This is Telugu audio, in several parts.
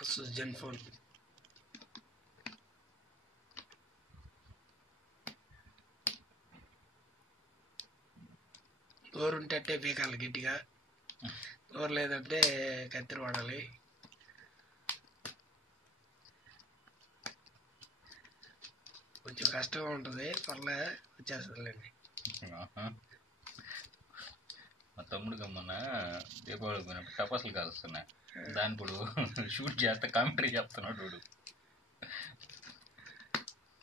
Asus Zenfone. డోర్ ఉంటే అట్టే పీకాలి గట్టిగా, డోర్ లేదంటే కత్తిరి వాడాలి. కొంచెం కష్టంగా ఉంటుంది, పర్లే వచ్చేస్తుందిలేండి. మా తమ్ముడికి మొన్న దీపావళికి పోయినప్పుడు టపాసులు కాలుస్తున్నా, దాని ఇప్పుడు షూట్ చేస్తా కామెంటరీ చెప్తున్నాడు వాడు.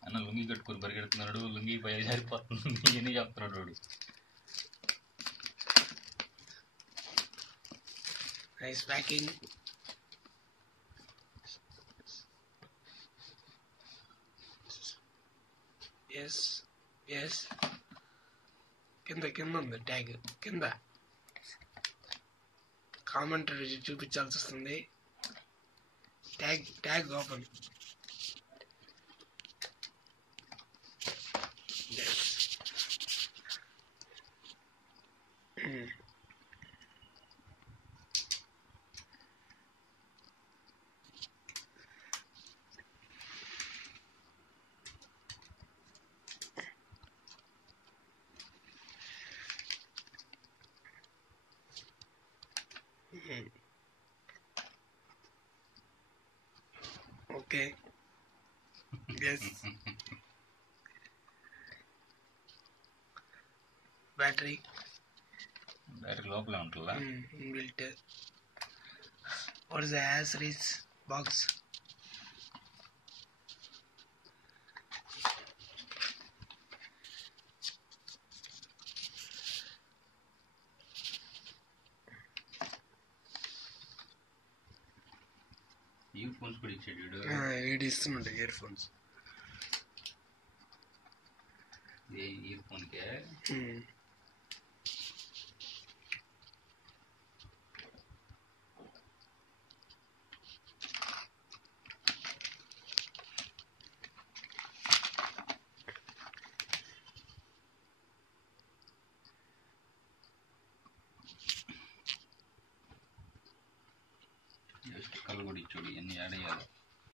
అన్న లుంగి కట్టుకుని పరిగెడుతున్నాడు, లుంగి పై సరిపోతుంది ఇవన్నీ చెప్తున్నాడు వాడు. Nice packing. ఎస్ ఎస్, కింద ఉంది ట్యాగ్, కింద కామెంటరీ చూపించాల్సి వస్తుంది. Tag open. Okay, yes. Battery లోపలే ఉంటుందా? Inbuilt. What is the accessories box? Earphones కూడా ఇచ్చాడు. వీడు ఇస్తున్నాడు ఇయర్ ఫోన్స్. ఇయర్ ఫోన్కే స్టిక్కర్లు కూడా ఇచ్చాడు. ఇవన్నీ యాడ్ అయ్యాలి.